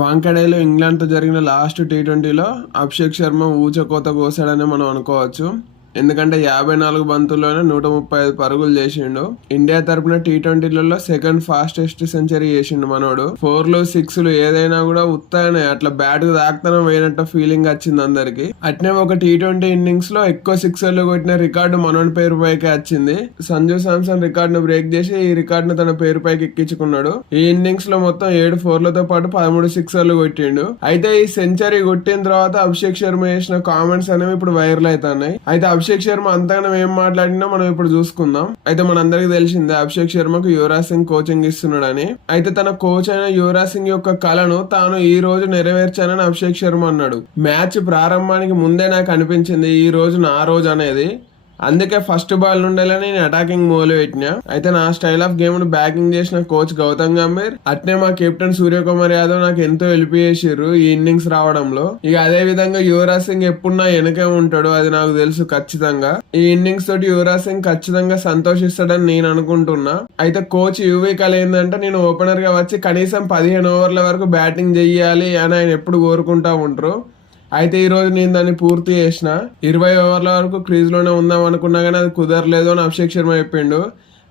వాంకడేలో ఇంగ్లాండ్తో జరిగిన last tea ట్వంటీలో అభిషేక్ శర్మ ఊచకోత కోసాడని మనం అనుకోవచ్చు. ఎందుకంటే యాభై నాలుగు బంతుల్లోనే నూట ముప్పై ఐదు పరుగులు చేసిండు. ఇండియా తరపున టీ ట్వంటీలలో సెకండ్ ఫాస్టెస్ట్ సెంచరీ చేసిండు మనోడు. ఫోర్లు సిక్స్లు ఏదైనా కూడా ఉత్తానే. అట్లా బ్యాట్కు దాక్తనం పోయినట్టు ఫీలింగ్ వచ్చింది అందరికి. అట్నే ఒక టీ ట్వంటీ ఇన్నింగ్స్లో ఎక్కువ సిక్సర్లు కొట్టిన రికార్డు మనోడి పేరు పైకి వచ్చింది. సంజు సామ్సన్ రికార్డును బ్రేక్ చేసి ఈ రికార్డును తన పేరు పైకి ఎక్కించుకున్నాడు. ఈ ఇన్నింగ్స్లో మొత్తం ఏడు ఫోర్లతో పాటు పదమూడు సిక్సర్లు కొట్టిండు. అయితే ఈ సెంచరీ కొట్టిన తర్వాత అభిషేక్ శర్మ చేసిన కామెంట్స్ అనేవి ఇప్పుడు వైరల్ అవుతున్నాయి. అయితే అభిషేక్ శర్మ అంతగానం ఏం మాట్లాడినా మనం ఇప్పుడు చూసుకుందాం. అయితే మనందరికి తెలిసిందే అభిషేక్ శర్మకు యువరాజ్ సింగ్ కోచింగ్ ఇస్తున్నాడని. అయితే తన కోచ్ అయిన యువరాజ్ సింగ్ యొక్క కళను తాను ఈ రోజు నెరవేర్చానని అభిషేక్ శర్మ అన్నాడు. మ్యాచ్ ప్రారంభానికి ముందే నాకు అనిపించింది ఈ రోజు నా రోజు అనేది. అందుకే ఫస్ట్ బాల్ నుండేలా నేను అటాకింగ్ మొదలు పెట్టిన. అయితే నా స్టైల్ ఆఫ్ గేమ్ను బ్యాటింగ్ చేసిన కోచ్ గౌతమ్ గంభీర్ అట్నే మా కెప్టెన్ సూర్యకుమార్ యాదవ్ నాకు ఎంతో హెల్ప్ చేసిర్రు ఈ ఇన్నింగ్స్ రావడంలో. ఇక అదే విధంగా యువరాజ్ సింగ్ ఎప్పుడు నా వెనకే ఉంటాడు అది నాకు తెలుసు ఖచ్చితంగా. ఈ ఇన్నింగ్స్ తోటి యువరాజ్ సింగ్ ఖచ్చితంగా సంతోషిస్తాడని నేను అనుకుంటున్నా. అయితే కోచ్ యువీ కల ఏంటంటే నేను ఓపెనర్గా వచ్చి కనీసం పదిహేను ఓవర్ల వరకు బ్యాటింగ్ చెయ్యాలి అని ఆయన ఎప్పుడు కోరుకుంటా ఉంటారు అయితే ఈ రోజు నేను దాన్ని పూర్తి చేసిన. ఇరవై ఓవర్ల వరకు క్రీజ్లోనే ఉందాం అనుకున్నా కానీ అది కుదరలేదు అని అభిషేక్ శర్మ చెప్పిండు.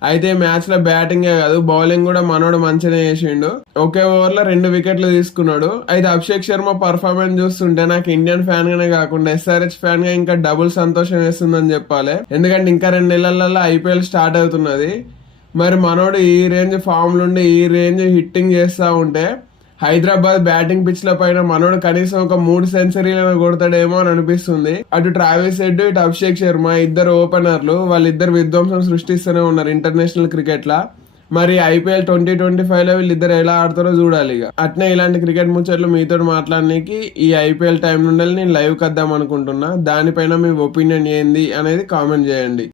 అయితే మ్యాచ్లో బ్యాటింగే కాదు బౌలింగ్ కూడా మనోడు మంచిగా చేసిండు. ఒకే ఓవర్లో రెండు వికెట్లు తీసుకున్నాడు. అయితే అభిషేక్ శర్మ పర్ఫార్మెన్స్ చూస్తుంటే నాకు ఇండియన్ ఫ్యాన్ గానే కాకుండా ఎస్ఆర్హెచ్ ఫ్యాన్గా ఇంకా డబుల్ సంతోషం వేస్తుందని చెప్పాలి. ఎందుకంటే ఇంకా రెండు నెలలలో ఐపీఎల్ స్టార్ట్ అవుతున్నది. మరి మనోడు ఈ రేంజ్ ఫామ్ నుండి ఈ రేంజ్ హిట్టింగ్ చేస్తూ ఉంటే హైదరాబాద్ బ్యాటింగ్ పిచ్ ల పైన మనోడు కనీసం ఒక మూడు సెంచరీలను కొడతాడేమో అని అనిపిస్తుంది. అటు ట్రావెల్స్ హెడ్ ఇటు అభిషేక్ శర్మ ఇద్దరు ఓపెనర్లు వాళ్ళిద్దరు విధ్వంసం సృష్టిస్తూనే ఉన్నారు ఇంటర్నేషనల్ క్రికెట్ లా. మరి ఐపీఎల్ ట్వంటీ ట్వంటీ ఫైవ్లో వీళ్ళిద్దరు ఎలా ఆడతారో చూడాలి ఇక. అట్నే ఇలాంటి క్రికెట్ ముచ్చట్లు మీతో మాట్లాడడానికి ఈ ఐపీఎల్ టైం నుండి నేను లైవ్ కద్దాం అనుకుంటున్నా. దానిపైన మీ ఒపీనియన్ ఏంది అనేది కామెంట్ చేయండి.